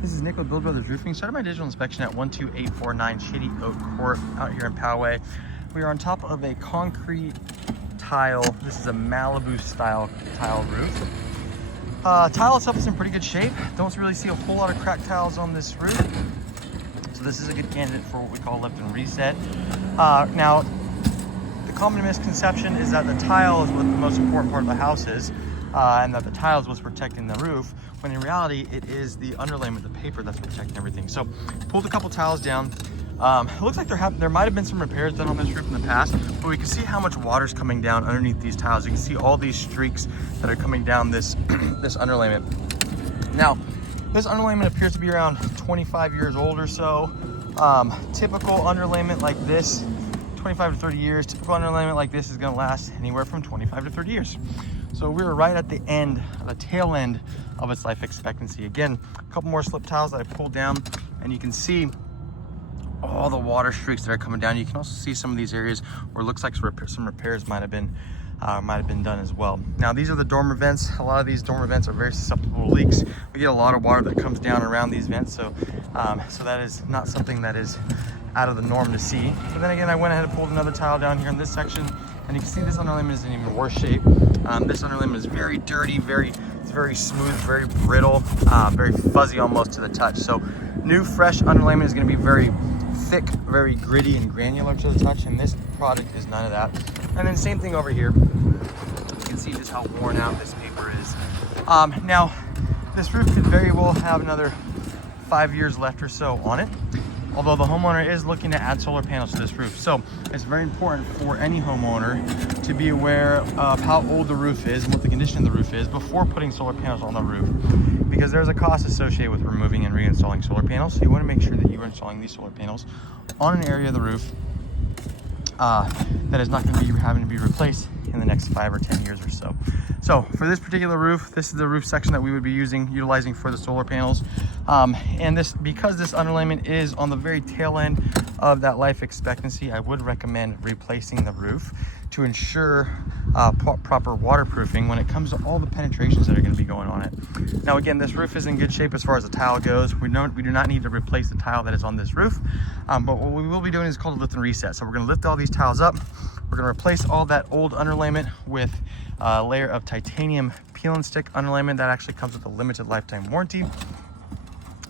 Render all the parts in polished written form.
This is Nick with Build Brothers Roofing. Started my digital inspection at 12849 Shady Oak Court out here in Poway. We are on top of a concrete tile. This is a Malibu style tile roof. Tile itself is in pretty good shape. Don't really see a whole lot of cracked tiles on this roof. So this is a good candidate for what we call lift and reset. Now, the common misconception is that the tile is what the most important part of the house is, and that the tile is what's protecting the roof, when in reality it is the underlayment, the paper, that's protecting everything. So pulled a couple tiles down. It looks like there might have been some repairs done on this roof in the past, but we can see how much water's coming down underneath these tiles. You can see all these streaks that are coming down this this underlayment. Now, this underlayment appears to be around 25 years old or so. Typical underlayment like this, 25 to 30 years. Typical underlayment like this is going to last anywhere from 25 to 30 years. So we were right at the end, the tail end of its life expectancy. Again, a couple more slip tiles that I pulled down, and you can see all the water streaks that are coming down. You can also see some of these areas where it looks like some repairs might have been done as well. Now, these are the dormer vents. A lot of these dormer vents are very susceptible to leaks. We get a lot of water that comes down around these vents, so that is not something that is out of the norm to see. But then again, I went ahead and pulled another tile down here in this section, and you can see this underlayment is in even worse shape. This underlayment is very dirty, it's very smooth, very brittle, very fuzzy almost to the touch. So new fresh underlayment is going to be very thick, very gritty and granular to the touch, and this product is none of that. And then same thing over here. You can see just how worn out this paper is. Now, this roof could very well have another 5 years left or so on it, although the homeowner is looking to add solar panels to this roof. So it's very important for any homeowner to be aware of how old the roof is and what the condition of the roof is before putting solar panels on the roof, because there's a cost associated with removing and reinstalling solar panels. So you want to make sure that you are installing these solar panels on an area of the roof that is not going to be having to be replaced in the next 5 or 10 years or so. So for this particular roof, this is the roof section that we would be utilizing for the solar panels. And because this underlayment is on the very tail end of that life expectancy, I would recommend replacing the roof to ensure proper waterproofing when it comes to all the penetrations that are going to be going on it. Now, again, this roof is in good shape as far as the tile goes. We do not need to replace the tile that is on this roof, but what we will be doing is called a lift and reset. So we're going to lift all these tiles up. We're going to replace all that old underlayment with a layer of titanium peel and stick underlayment that actually comes with a limited lifetime warranty.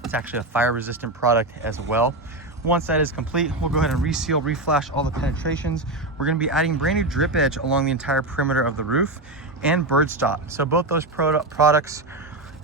It's actually a fire resistant product as well. Once that is complete, we'll go ahead and reseal, reflash all the penetrations. We're going to be adding brand new drip edge along the entire perimeter of the roof and bird stop. So both those products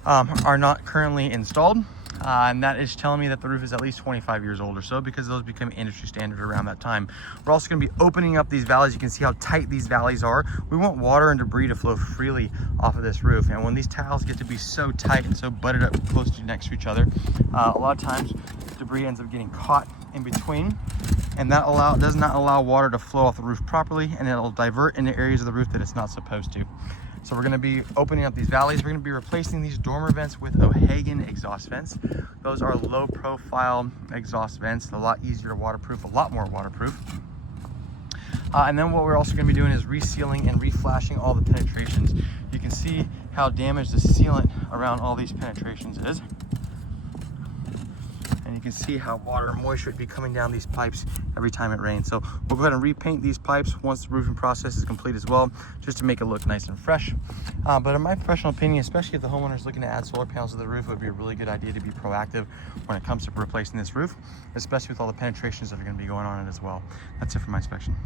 are not currently installed. And that is telling me that the roof is at least 25 years old or so, because those become industry standard around that time. We're also going to be opening up these valleys. You can see how tight these valleys are. We want water and debris to flow freely off of this roof. And when these tiles get to be so tight and so butted up close to next to each other, a lot of times debris ends up getting caught in between, and that does not allow water to flow off the roof properly, and it'll divert into areas of the roof that it's not supposed to. So we're going to be opening up these valleys. We're going to be replacing these dormer vents with O'Hagan exhaust vents. Those are low profile exhaust vents, a lot easier to waterproof, a lot more waterproof. And then what we're also going to be doing is resealing and reflashing all the penetrations. You can see how damaged the sealant around all these penetrations is. And you can see how water and moisture would be coming down these pipes every time it rains. So we'll go ahead and repaint these pipes once the roofing process is complete as well, just to make it look nice and fresh. But in my professional opinion, especially if the homeowner is looking to add solar panels to the roof, it would be a really good idea to be proactive when it comes to replacing this roof, especially with all the penetrations that are going to be going on in it as well. That's it for my inspection.